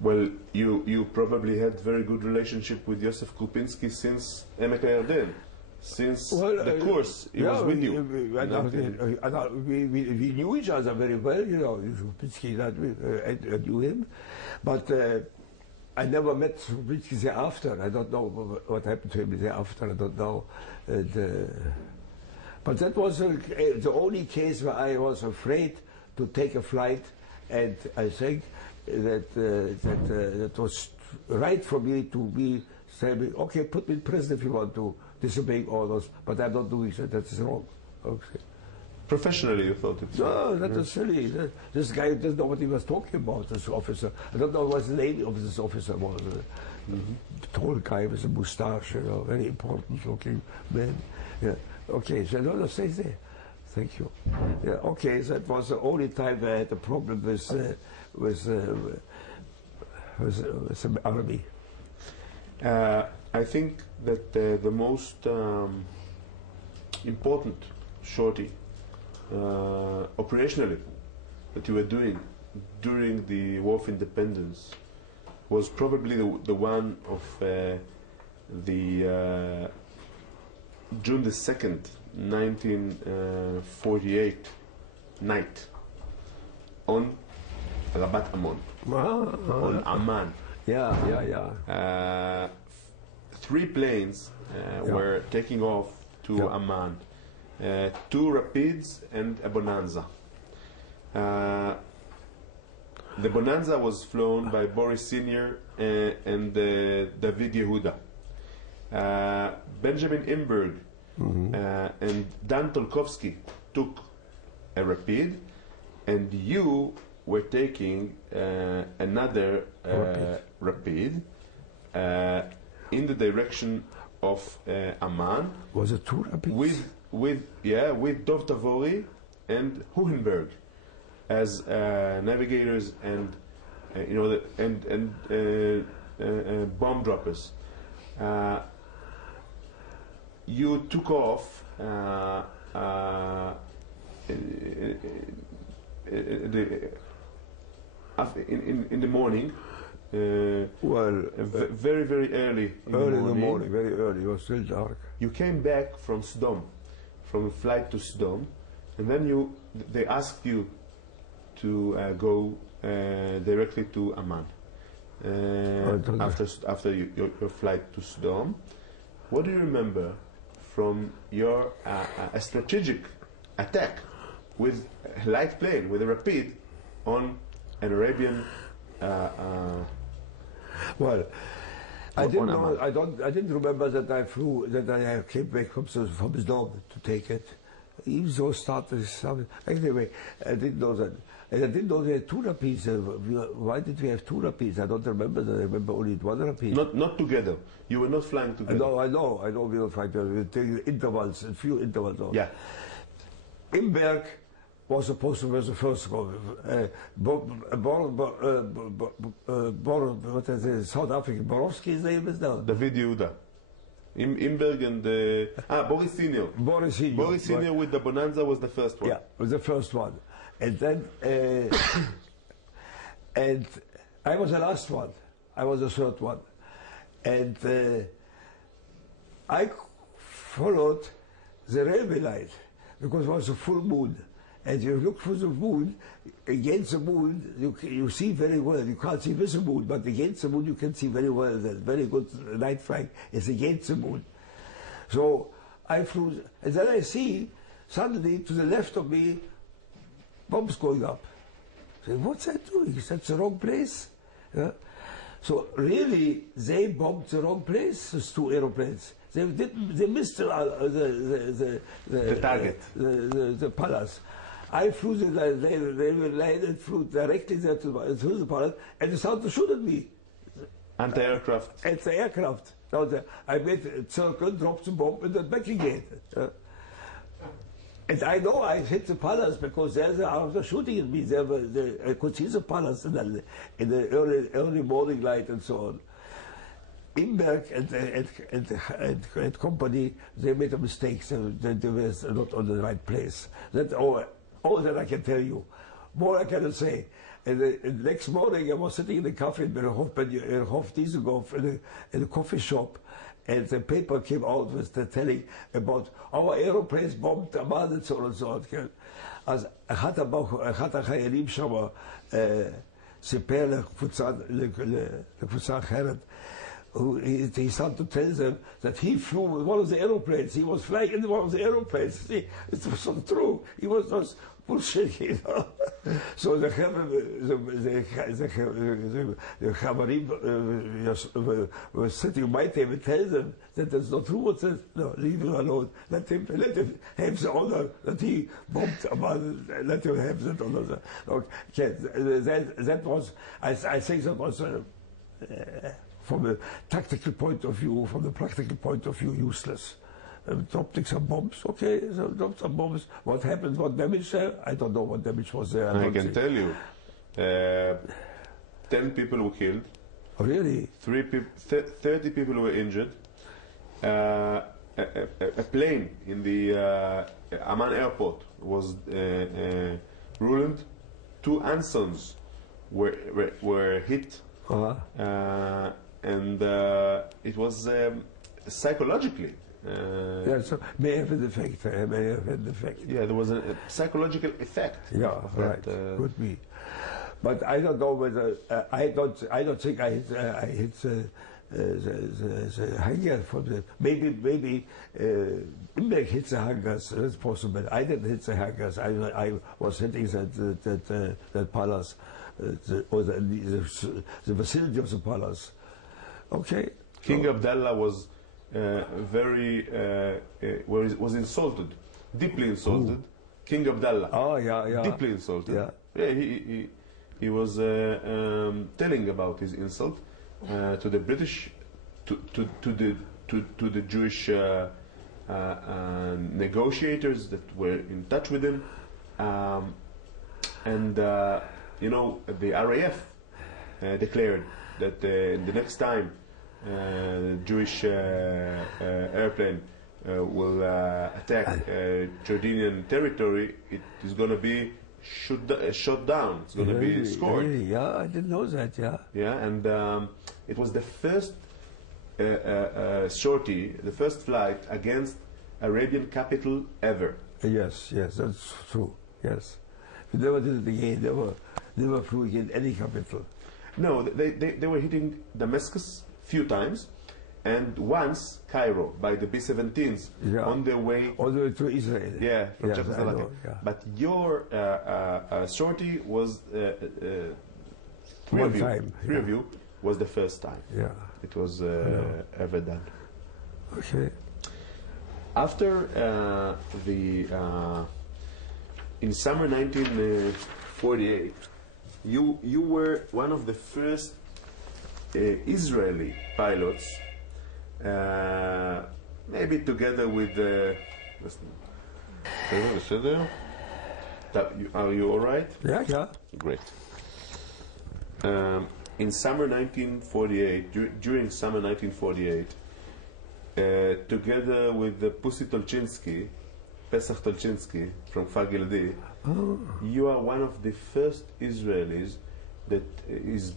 Well, you probably had very good relationship with Yosef Krupinski since Emek HaYarden, since the course. He was with you. We knew each other very well, you know. Krupinski, I knew him, but I never met Krupinski thereafter. I don't know what happened to him thereafter. I don't know. But that was the only case where I was afraid to take a flight, and I think that was right for me to be saying, okay, put me in prison if you want to, disobeying orders, but I'm not doing that. That is wrong. Okay. Professionally, you thought it? No, that was silly. This guy doesn't know what he was talking about, this officer. I don't know what the name of this officer was. Tall guy with a moustache, you know, very important looking man. Yeah. Okay, so no, stay there. Thank you. Yeah, okay, so that was the only time I had a problem with the army. I think that the most important shorty operationally that you were doing during the War of Independence was probably the one of the June the 2nd, 1948 night on Rabat Ammon, on Amman. Yeah. 3 planes were taking off to Amman, 2 Rapids and a Bonanza. The Bonanza was flown by Boris Sr. And David Yehuda. Benjamin Imberg and Dan Tolkovsky took a Rapid, and you were taking another Rapid in the direction of Amman. Was it 2 Rapids? With Dov Tavori and Huhenberg as navigators and bomb droppers. You took off in the morning. Very, very early in the morning. Very early. It was still dark. You came back from Sdom, from a flight to Sdom, and then they asked you to go directly to Amman after your flight to Sdom. What do you remember from your a strategic attack with a light plane, with a Rapid, on an Arabian? Well, I didn't remember that I flew, that I came back from Sdom to take it. Even though started something. Anyway, I didn't know that. And I didn't know they had 2 Rapids. Why did we have 2 Rapids? I don't remember that. I remember only 1 Rapid. Not together. You were not flying together. No, I know we were flying together. We were taking intervals, a few intervals. Yeah. Imberg was supposed to be the first one. What is it? South African, Borowski's name is now? David Yehuda. Imberg and Boris Senior. Boris Senior with the Bonanza was the first one. Yeah, was the first one. And then, and I was the last one. I was the third one. And I followed the railway light because it was a full moon. And you look for the moon, against the moon, you see very well. You can't see with the moon, but against the moon you can see very well. That very good night flight is against the moon. So I flew, and then I see suddenly to the left of me, bombs going up. I said, what's that doing? Is that the wrong place? Yeah? So really, they bombed the wrong place, those 2 aeroplanes. They missed the target, the palace. I flew the railway line and flew directly there to the palace, and they started to shoot at me. Anti-aircraft. Anti-aircraft. I made a circle, dropped the bomb, and then back again. And I know I hit the palace because after shooting at me, I could see the palace in the early morning light and so on. Imberg and company, they made a mistake. They were not on the right place. That's all that I can tell you. more I cannot say. And the next morning I was sitting in the cafe in Hof Diesendorf in a coffee shop, and the paper came out with the telling about our aeroplanes bombed Amman and so on and so on. אז אחת החיילים שם סיפר לקבוצה אחרת, he started to tell them that he flew with one of the aeroplanes. He was flying in one of the aeroplanes. See, it was not true. He was just bullshit, you know. So the Chavarim were sitting by him and tell them that that's not true. What says, no, leave him alone. Let him have the honor that he bombed Amman. Let him have that honor. Okay, that was, I think that was. From a tactical point of view, from the practical point of view, useless. Dropping some bombs, okay, so dropped some bombs. What happened, what damage there? I don't know what damage was there. I can tell you. 10 people were killed. Oh, really? 30 people were injured. A plane in the Amman airport was ruined. 2 Ansons were hit. And it was psychologically. Yeah, so may have an effect. Yeah, there was a psychological effect. Yeah, right. Could be, but I don't know whether I don't think I hit the hangar from the maybe Imberg hit the hangars. That's possible. I didn't hit the hangars. I was hitting that palace. Or the vicinity of the palace. Okay. King Abdullah was was insulted, deeply insulted. King Abdullah. Oh yeah. Deeply insulted. Yeah. He was telling about his insult to the British, to the Jewish negotiators that were in touch with him, and. You know, the RAF declared that the next time Jewish airplane will attack Jordanian territory, it is going to be shot down. It's going to be scored. Really? Yeah, I didn't know that. Yeah. Yeah, and it was the first sortie, the first flight against Arabian capital ever. Yes, that's true. Yes, we never did it again. Never flew against any capital. No, they were hitting Damascus few times, and once Cairo by the B-17s on their way to Israel. Yeah, from Czechoslovakia. But your sortie was three of you was the first time. Yeah, it was ever done. Okay. After in summer 1948. You were one of the first Israeli pilots, maybe together with are you all right? Yeah. Great. In summer 1948, during summer 1948, together with the Pussy Tolchinsky, Pesach Tolchinsky from Kfar Giladi, you are one of the first Israelis that is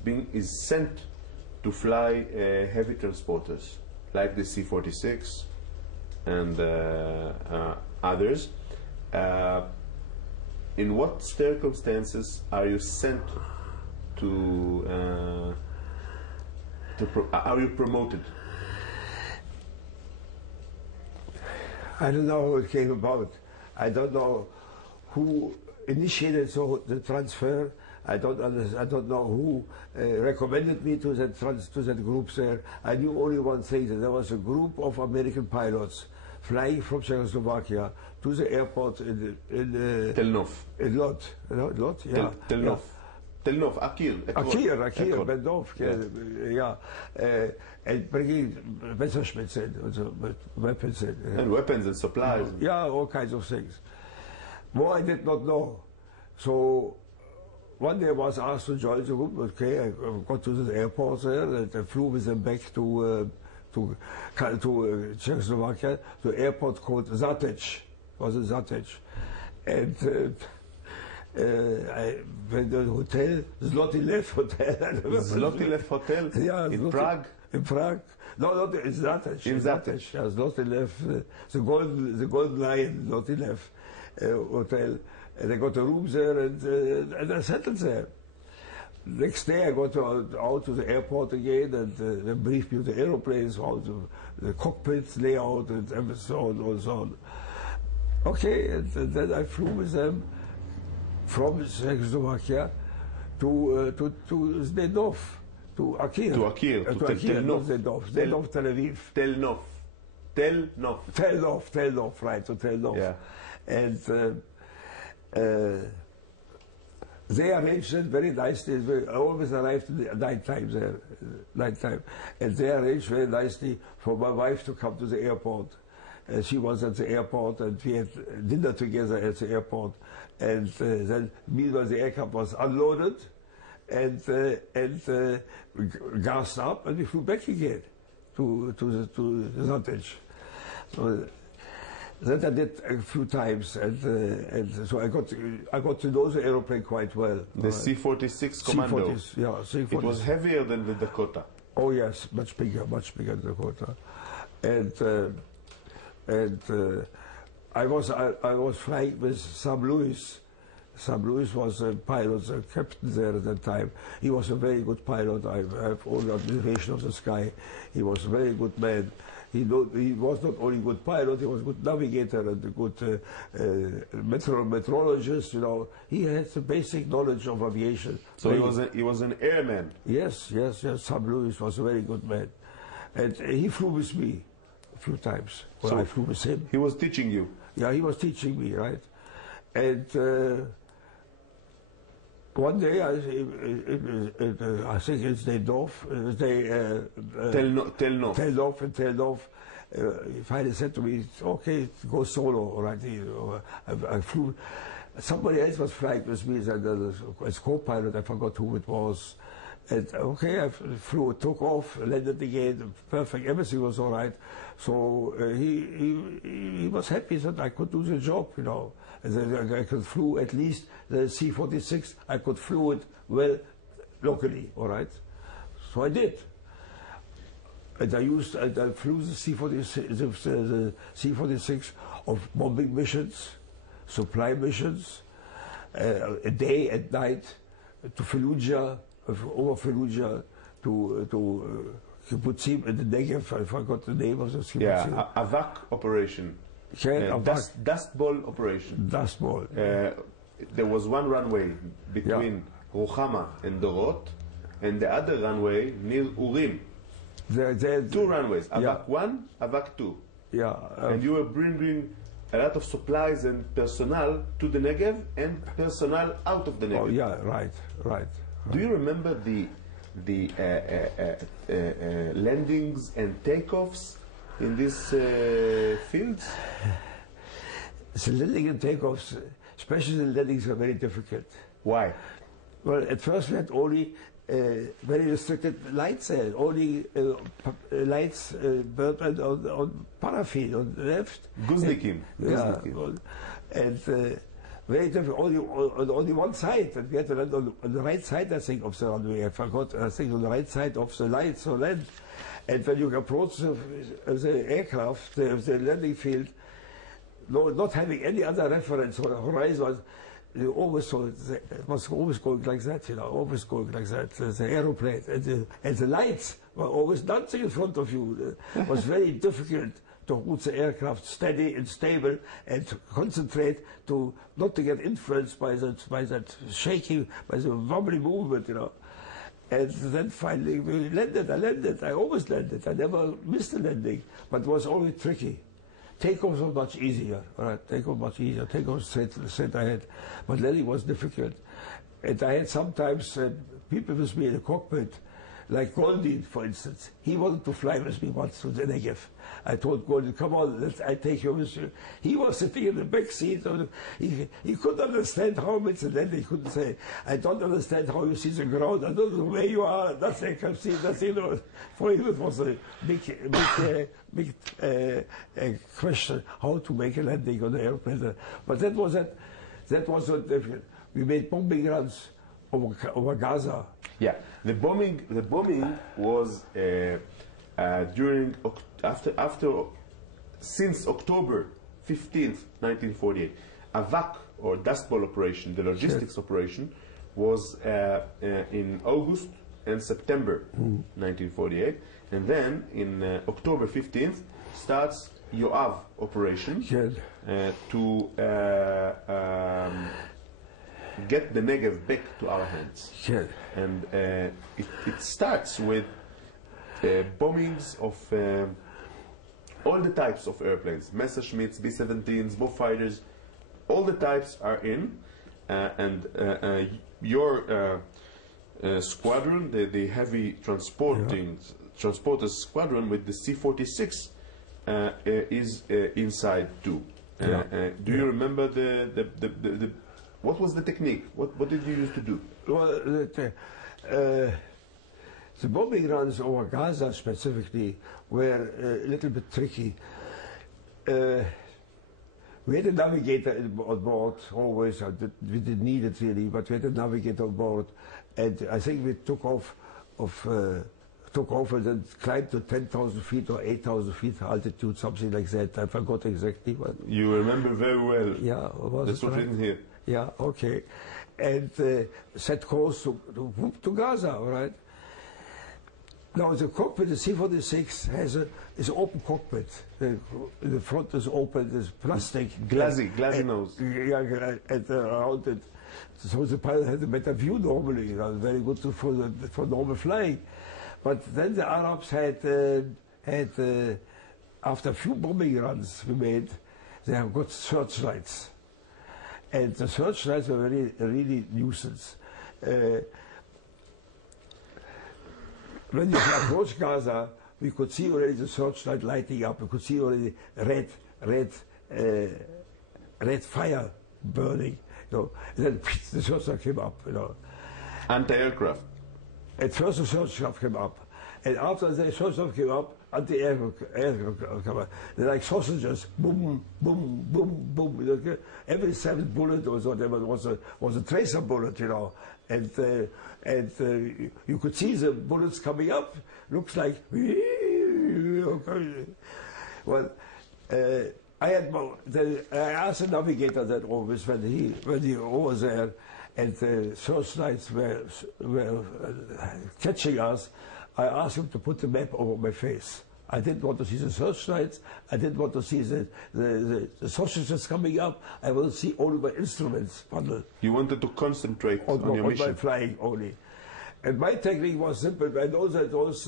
sent to fly heavy transporters like the C-46 and others. In what circumstances are you sent to? Are you promoted? I don't know how it came about. I don't know who initiated the transfer. I don't know who recommended me to that group there. I knew only one thing, that there was a group of American pilots flying from Czechoslovakia to the airport in Tel Nov. In Lot, yeah. Tel Nov. Tel Nov, Akir, Ben Nov, yeah. And bringing Messerschmitts weapons in. And weapons and supplies. Yeah, all kinds of things. More I did not know. So one day I was asked to join the group. Okay, I got to the airport there, and I flew with them back to Czechoslovakia, to an airport called Zatech. Was it Zatech? And I went to the hotel, Zloty Hotel. Zloty Hotel Yeah, in Prague? In Prague. No, not in Zatech. In Zatech. Yeah, Zloty the Golden Lion, Zloty Hotel. And I got a room there and I settled there. Next day I got out to the airport again and they briefed me on the aeroplanes, how the cockpit layout and so on and so on. Okay, and then I flew with them from Czechoslovakia to Zdedov, to Akir. To Akir, to Tel Nov. Zdedov, Tel Aviv. Tel Nov. Tel Nov. Tel Nov, right, to Tel Nov. Yeah. And they arranged it very nicely. I always arrived at nighttime there, and they arranged very nicely for my wife to come to the airport. She was at the airport, and we had dinner together at the airport. And then, meanwhile, the aircraft was unloaded and gassed up, and we flew back again to Zatech. So that I did a few times, and so I got to know the aeroplane quite well. The C-46 Commando. C-46. It was heavier than the Dakota. Oh yes, much bigger than the Dakota, and I was flying with Sam Lewis. Sam Lewis was a pilot, a captain there at that time. He was a very good pilot. I have all the admiration of the sky. He was a very good man. He was not only a good pilot, he was a good navigator and a good meteorologist. You know, he had the basic knowledge of aviation. So he was an airman. Yes. Sam Lewis was a very good man, and he flew with me a few times. Well, so I flew with him. He was teaching you. Yeah, he was teaching me, right? And one day, I think it's Zdedov, Tel Nov, finally said to me, okay, go solo, all right? I flew. Somebody else was flying with me as co-pilot. I forgot who it was. And okay, I flew, took off, landed again, perfect, everything was all right. So he was happy that I could do the job, you know. And I could flew at least the C-46, I could flew it well locally, all right? So I did. And I flew the C-46 of bombing missions, supply missions, a day and night to Fallujah, over Fallujah to Kibbutzim in the Negev. I forgot the name of the Kibbutzim. Yeah, Avak operation. Dust Bowl operation. Dust Bowl. There was one runway between Ruchama and Dorot, and the other runway near Urim. Two runways, Avak 1, Avak 2. Yeah. And you were bringing a lot of supplies and personnel to the Negev and personnel out of the Negev. Oh yeah, right. Do you remember the landings and takeoffs in these fields? The landing and takeoffs, especially the landings, are very difficult. Why? Well, at first we had only very restricted lights there, only lights burned on paraffin on the left. Guznikim. Yeah, and very difficult, only one side, and we had to land on the right side, I think, of the runway. I forgot, I think on the right side of the lights or land. And when you approach the aircraft, the landing field, not having any other reference or horizon, it was always going like that, you know, always going like that. The aeroplane and the lights were always dancing in front of you. It was very difficult to hold the aircraft steady and stable and to concentrate not to get influenced by that shaking, by the wobbly movement, you know. And then finally we landed. I always landed. I never missed a landing, but it was always tricky. Takeoff was much easier, right? Takeoff straight ahead. But landing was difficult. And I had sometimes people with me in the cockpit, like Goldin, for instance. He wanted to fly with me once to the Negev. I told Goldin, come on, I take you with you. He was sitting in the back seat. He couldn't understand how it's a landing. He couldn't say, I don't understand how you see the ground. I don't know where you are. Nothing, I can see nothing. For him it was a big question, how to make a landing on the airplane. But that was so difficult. we made bombing runs over Gaza. Yeah, the bombing was during since October 15th, 1948. AVAC, or Dust Bowl operation, the logistics operation, was in August and September 1948, and then in October 15th starts IAF operation to get the Negev back to our hands. And it starts with bombings of all the types of airplanes, Messerschmitts, B-17s, Beaufighters, all the types are in, and your squadron, the heavy transporters squadron with the C-46 is inside too. Do you remember the what was the technique? What did you used to do? Well, the bombing runs over Gaza specifically were a little bit tricky. We had a navigator on board always. We didn't need it really, but we had a navigator on board, and I think we took off and then climbed to 10,000 feet or 8,000 feet altitude, something like that. I forgot exactly what. You remember very well. Yeah, that's what's written here. Yeah, okay, and set course to Gaza, all right. Now the cockpit, the C-46 has is open cockpit. The front is open, there's plastic. Glassy nose. Yeah, and around it. So the pilot had a better view normally, very good for normal flying. But then the Arabs had after a few bombing runs we made, they have got searchlights. And the searchlights were really nuisance. When you approach Gaza, we could see already the searchlight lighting up. We could see already red fire burning. You know. And then the searchlight came up. You know. Anti-aircraft. At first the searchlight came up, and after the searchlight came up, anti-aircraft came up. They're like sausages, boom, boom, boom, boom. Every 7th bullet or whatever was a tracer bullet, you know. And you could see the bullets coming up. Looks like, well, I asked the navigator that always when he was there, and the searchlights were catching us. I asked him to put the map over my face. I didn't want to see the searchlights. I didn't want to see the sausages coming up. I wanted to see only my instruments bundle. You wanted to concentrate on your mission. On my flying only. And my technique was simple. I know that those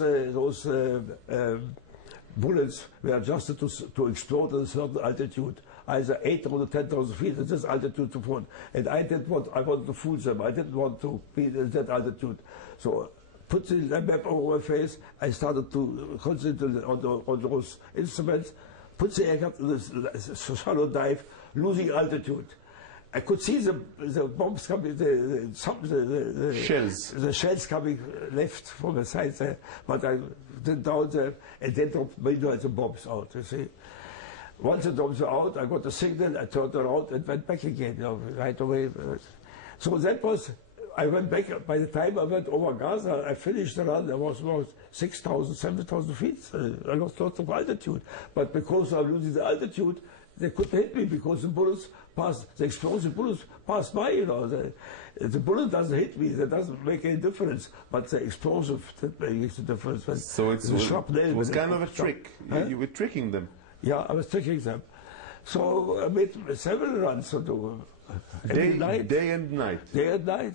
bullets were adjusted to explode at a certain altitude, either 8,000 or 10,000 feet at this altitude to fall. And I wanted to fool them. I didn't want to be at that altitude. So put the map over my face. I started to concentrate on those instruments, put the aircraft in the shallow dive, losing altitude. I could see the bombs coming, the shells coming left from the side there, but I did down there and then dropped the bombs out, you see. Once the bombs were out, I got a signal, I turned around and went back again, you know, right away. So that was, I went back, by the time I went over Gaza, I finished the run, I was about 6,000, 7,000 feet. I lost lots of altitude. But because I'm losing the altitude, they couldn't hit me because the bullets passed, the explosive bullets passed by, you know. The bullet doesn't hit me, that doesn't make any difference, but the explosive, that makes a difference. So it was kind of a trick. Huh? You were tricking them. Yeah, I was tricking them. So I made several runs to do. Day and night. Day and night,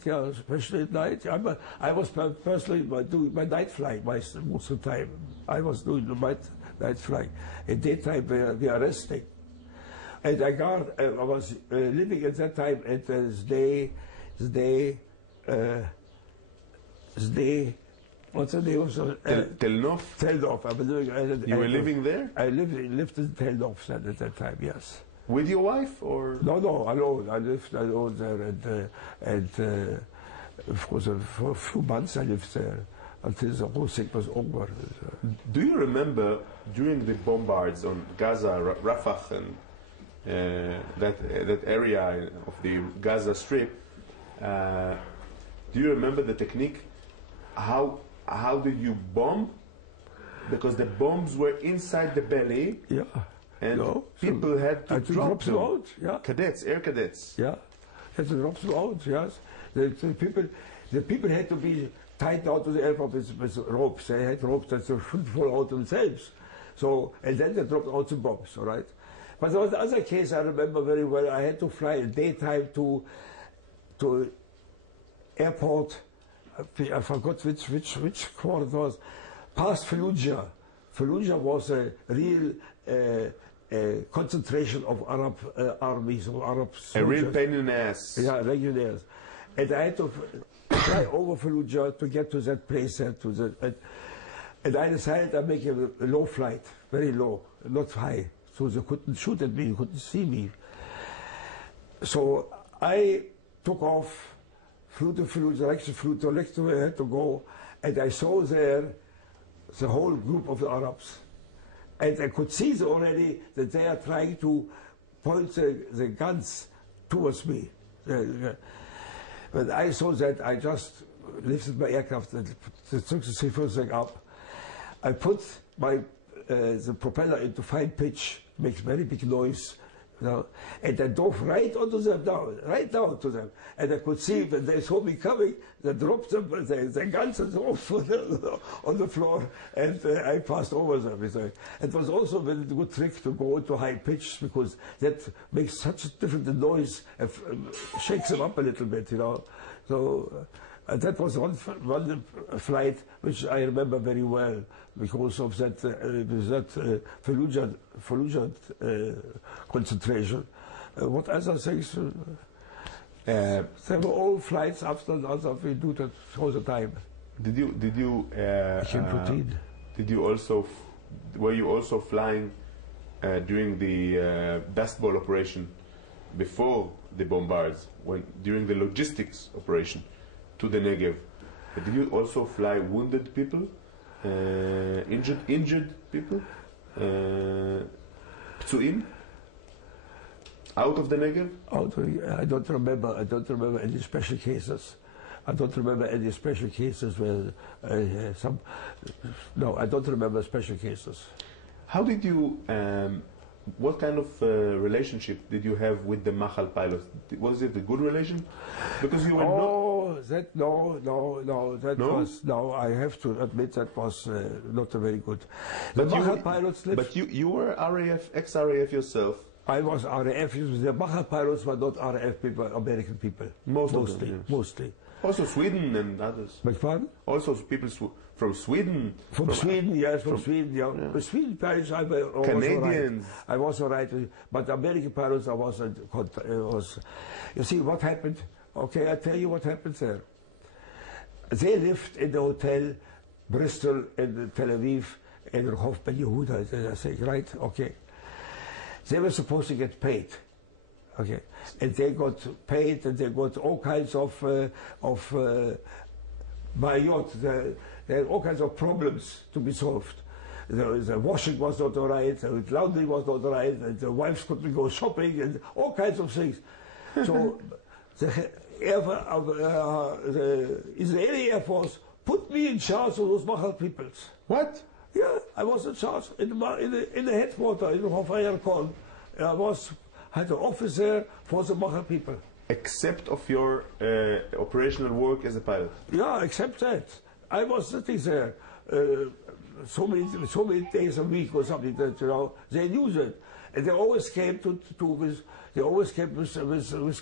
yeah, especially at night. I was personally doing my night flying most of the time. I was doing the night flying. In daytime, we are resting. And I was living at that time at what's the name of it? Tel Nof? Tel Nof. You were living there? I lived in Tel Nof at that time, yes. With your wife, or? No, alone. I lived alone there, and of course, for a few months I lived there until the whole thing was over. Do you remember during the bombards on Gaza, Rafah, and that area of the Gaza Strip, do you remember the technique? How did you bomb? Because the bombs were inside the belly. Yeah. And No, people had to drop them. out. Yeah. Cadets, air cadets. Yeah. Had to drop them out. Yes. The people had to be tied out to the airport with ropes. They had ropes that they shouldn't fall out themselves. So, and then they dropped out the bombs. All right. But there was the other case I remember very well. I had to fly in daytime to airport. I forgot which quarter it was. Past Fallujah. Fallujah was a real concentration of Arab armies or Arab soldiers. A real pain in the ass. Yeah, regulars. And I had to fly over Fallujah to get to that place. And I decided I'd make a low flight, very low, not high. So they couldn't shoot at me, couldn't see me. So I took off, flew to Fallujah, direction flew to next where I had to go, and I saw there the whole group of the Arabs. And I could see already that they are trying to point the guns towards me. When I saw that, I just lifted my aircraft and took the first thing up. I put the propeller into fine pitch, makes very big noise, you know, and I dove right onto them, right down to them. And I could see when they saw me coming, they dropped them, their guns and off on the floor, and I passed over them. It was also a very good trick to go into high pitch, because that makes such a different noise, shakes them up a little bit, you know. So that was one flight which I remember very well, because of that Fallujah concentration. What other things? There were all flights after we do that all the time. Did you were you also flying during the basketball operation before the bombards, during the logistics operation to the Negev? Did you also fly wounded people, injured people, ptsuim, out of the Negev? I don't remember any special cases. I don't remember any special cases where no, I don't remember special cases. How did you? What kind of relationship did you have with the Machal pilots? Was it a good relation? Because you were no. I have to admit that was not a very good. The Machal pilots lived. But you were RAF, ex-RAF yourself. I was RAF. The Machal pilots were not RAF people, American people. Mostly. Also Sweden and others. Beg pardon? Also people from Sweden. From Sweden, yes, from Sweden, yeah. The Sweden pilots, I was Canadians. I was all right, but American pilots, I wasn't. You see what happened? Okay, I tell you what happened there. They lived in the hotel, Bristol and Tel Aviv, in Rehov Ben Yehuda, I say, right? Okay. They were supposed to get paid. Okay, and they got paid, and they got all kinds of bayot. There had all kinds of problems to be solved. The washing was not all right, the laundry was not all right, and the wives couldn't go shopping, and all kinds of things. So the Israeli Air Force put me in charge of those Machal peoples. What? Yeah, I was in charge in the headquarters in Hofayarkon. I had an office there for the Machal people. Except of your operational work as a pilot? Yeah, except that. I was sitting there so many days a week or something that, you know, they knew that. And they always came with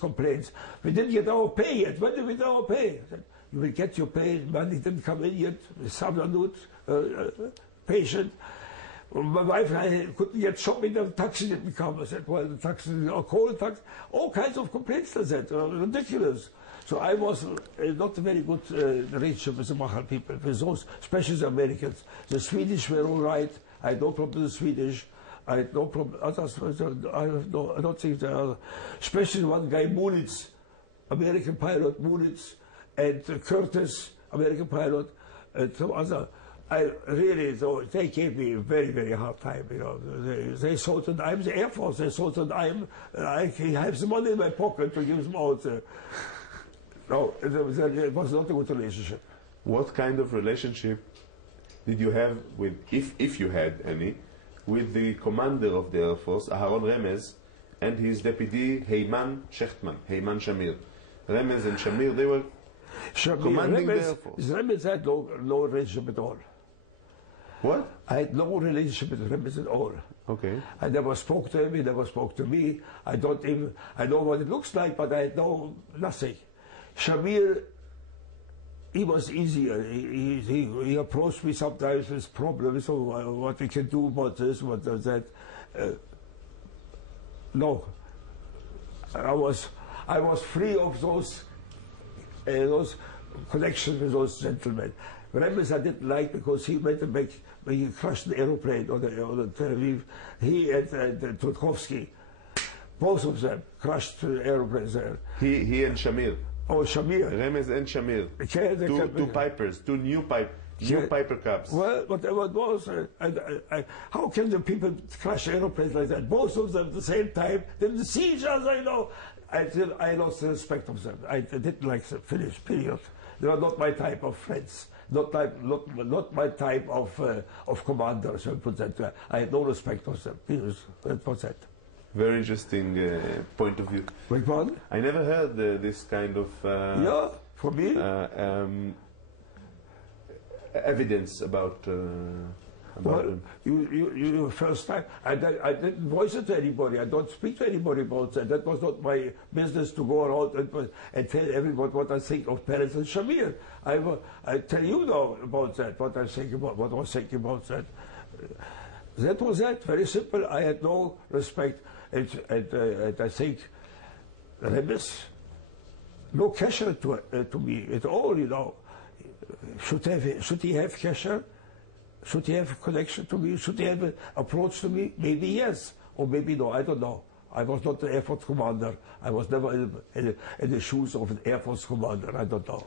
complaints. We didn't get our pay yet. When did we get our pay? I said, you will get your pay. Money didn't come in yet. Some patient. My wife and I couldn't get shopping, the taxi didn't come. I said, well, the taxi, cold taxi, all kinds of complaints like that, ridiculous. So I was not a very good relationship with the Machal people, with those, especially the Americans. The Swedish were all right. I had no problem with the Swedish. I had no problem. Others, I don't think there are, especially one guy, Munitz, American pilot, Munitz, and Curtis, American pilot, and some other. I really, they gave me a very, very hard time, you know. They thought that I'm the Air Force. They thought that I have the money in my pocket to give them out. No, it was not a good relationship. What kind of relationship did you have with, if you had any, with the commander of the Air Force, Aharon Remez, and his deputy, Heyman Shamir? Remez and Shamir, they were commanding the Air Force. Remez had no relationship at all. What? I had no relationship with Remez at all. Okay. I never spoke to him, he never spoke to me. I know what it looks like, but I had nothing. Shamir, he was easier. He approached me sometimes with problems, or what we can do about this, what does that. No. I was free of those connections with those gentlemen. Remez I didn't like because he went to make, when he crashed the aeroplane on the Tel Aviv, he and Trutkovsky, both of them crashed the aeroplanes there. He and Shamir. Oh, Shamir. Remez and Shamir. Two pipers, two new Piper Cubs. Well, whatever it was, how can the people crash aeroplanes like that? Both of them at the same time, didn't see each other, you know. I lost the respect of them. I didn't like them, finish, period. They were not my type of friends. Not my type of commanders. I had no respect for them. That was it. Very interesting point of view. Which one? I never heard this kind of yeah, for me evidence about well, them. You first time I didn't voice it to anybody. I don't speak to anybody about that. That was not my business to go around and tell everyone what I think of Peretz and Shamir. I tell you now about that. What I think about. What I was thinking about that. That was that. Very simple. I had no respect, and I think Remez, no Kesher to me at all. You know, should he have Kesher? Should he have a connection to me? Should he have an approach to me? Maybe yes, or maybe no. I don't know. I was not the Air Force commander. I was never in the shoes of an Air Force commander. I don't know.